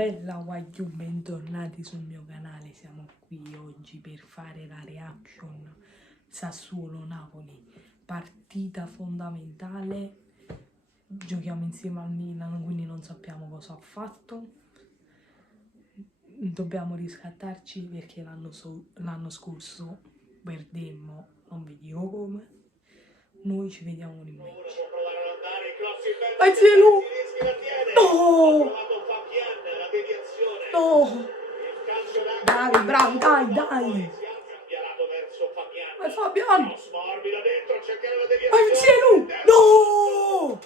Bella Wagyu, bentornati sul mio canale. Siamo qui oggi per fare la reaction Sassuolo-Napoli, partita fondamentale. Giochiamo insieme al Milan, quindi non sappiamo cosa ha fatto. Dobbiamo riscattarci perché l'anno scorso perdemmo, non vi dico come. Noi ci vediamo in match. Vai Zelu! No! No! Bravi, bravi, dai! Vai Fabian! Vai Zelu! No!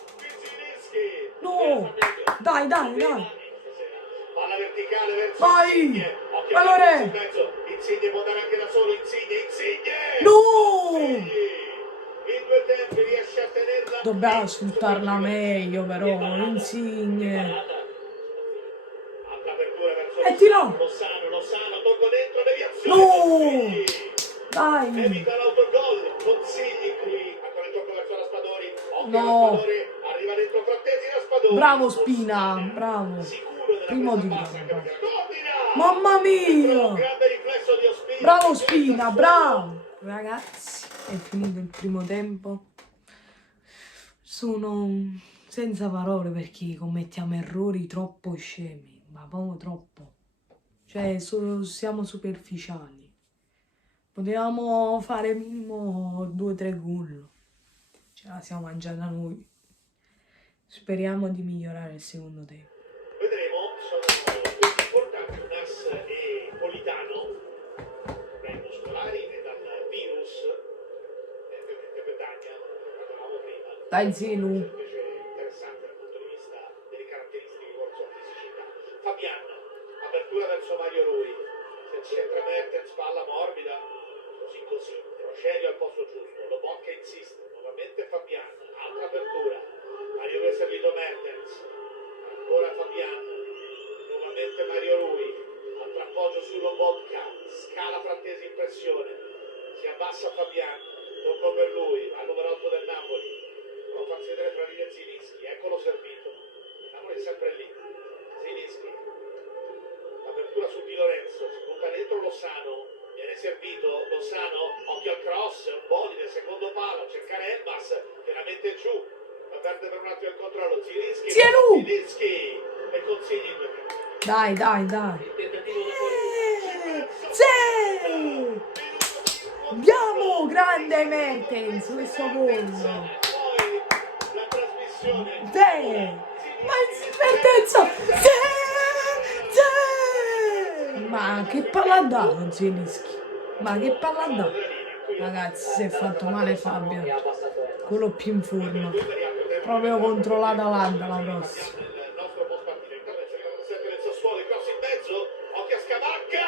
No! Dai! Palla verticale verso vai! Insigne. Allora! Insigne può dare anche da solo, Insigne! No! In due tempi riesce a tenerla. Dobbiamo sfruttarla meglio però, Insigne. Altra apertura verso E tiro! Lozano, tocco dentro, deviazione. No! Dai! Evita l'autogol, Consigli qui. Ancora il tocco verso Raspadori. No! Raspadori, arriva dentro Frattesi, Raspadori. Bravo Spina, bravo! Sicuro della Primo presa tiro, passa, anche bravo. perché Combina! Mamma mia! Grande riflesso di Ospina. Bravo Spina, bravo! Ragazzi, è finito il primo tempo. Sono senza parole perché commettiamo errori troppo scemi, ma proprio troppo. Cioè, siamo superficiali. Potevamo fare minimo 2-3 gol. Ce la siamo mangiata noi. Speriamo di migliorare il secondo tempo. Vedremo, sono due importanti, Unas e Politano, problemi muscolari e dal virus, ovviamente Petagna, parlavamo prima. Dai Zelu. Invece interessante dal punto di vista delle caratteristiche di corso fisicità. Fabian, apertura verso Mario Rui, se c'entra Mertens, palla morbida, così, Rogelio al posto giusto, Lo Bocca insiste, nuovamente Fabian, altra apertura, Mario Rui ha servito Mertens, ancora Fabian, nuovamente Mario Rui, altro appoggio su Lobotka, scala Frattesi in pressione, si abbassa Fabian, tocco per lui, al numero 8 del Napoli, prova a farsi vedere fra linee Zilinski, eccolo servito, il Napoli è sempre lì, Zilinski, apertura su Di Lorenzo, si butta dentro Lozano, viene servito Lozano, occhio al cross, un bolide, secondo palo, cercare Elmas, veramente giù, la perde per un attimo il controllo, Zilinski e Consigli in due tempi. Dai. Sì! Abbiamo grande Mertens, questo gol. Poi la trasmissione. Ma Mertens! Sì! Ma che palla ha dato Zelinski? Ma che palla ha dato? Ragazzi, si è fatto male Fabio. Quello più in forma. Proprio contro l'Atalanta la prossima. Il nostro post partita, intervento arrivato sempre nel Sassuolo, il cross in mezzo, occhio a Scamacca!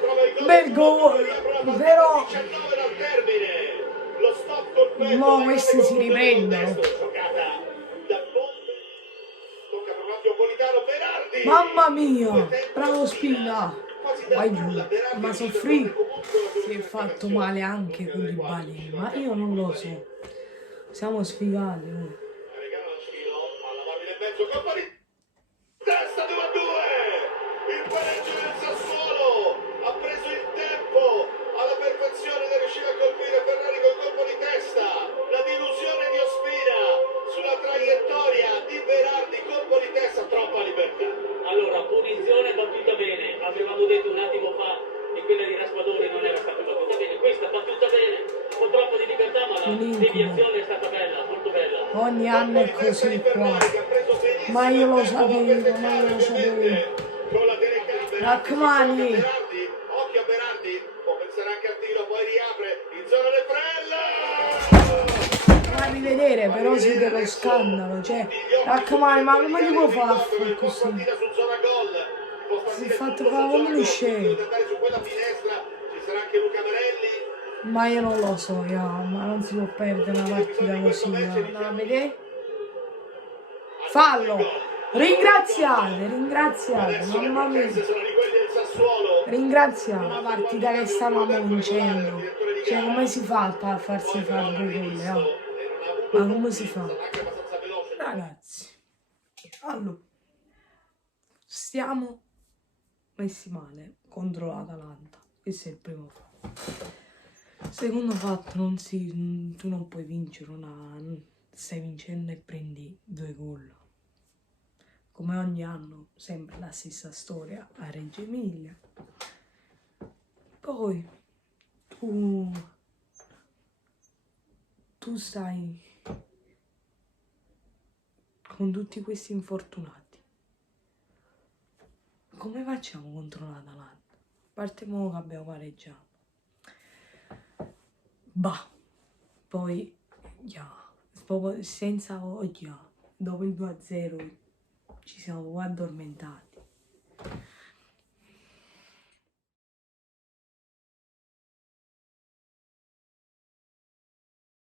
Trova il gol. Bel gol, però 19 dal termine. Lo stop colpevole. mo questi si riprendono. Giocata da Ponte. Tocca per un attimo Politano, Berardi. Mamma mia, bravo Spina. Vai giù, ma soffrì. Si è fatto male anche con i balini, ma io non lo so. Siamo sfigati. Regala lo filo, alla morbida in mezzo, colpo di testa 2-2. Il pareggio del Sassuolo ha preso il tempo alla perfezione da riuscire a colpire Ferrari col colpo di testa. La delusione di Ospina sulla traiettoria di Berardi, colpo di testa, troppa libertà. Allora, punizione battuta bene, avevamo detto un attimo fa che quella di Raspadori non era stata battuta bene, questa battuta bene, con troppo di libertà, ma la deviazione è stata bella, molto bella. Ogni anno è così qua. Ma io lo sapevo. Con la telecamera. Rachmani. Occhio a Berardi, può pensare anche al tiro, poi riapre in zona le Frella. Fammi vedere, però siete lo scandalo, cioè, Rachmani, ma come ti può fare così? Si è fatto fare come lui scende. Su quella finestra ci sarà anche Luca Marelli. Ma io non lo so, ma non si può perdere una partita così. Andate a vedere? Fallo! Ringraziate, mamma mia. Ringraziate la partita che stavamo vincendo. Cioè, come si fa a farsi fare due gol? Ma come si fa? Ragazzi, allora, stiamo messi male contro l'Atalanta. Questo è il primo fatto. Secondo fatto, tu non puoi vincere stai vincendo e prendi 2 gol. Come ogni anno, sempre la stessa storia a Reggio Emilia. Poi tu stai con tutti questi infortunati. Come facciamo contro l'Atalanta? Partiamo che abbiamo pareggiato. Bah, poi proprio senza voglia, dopo il 2-0 ci siamo proprio addormentati.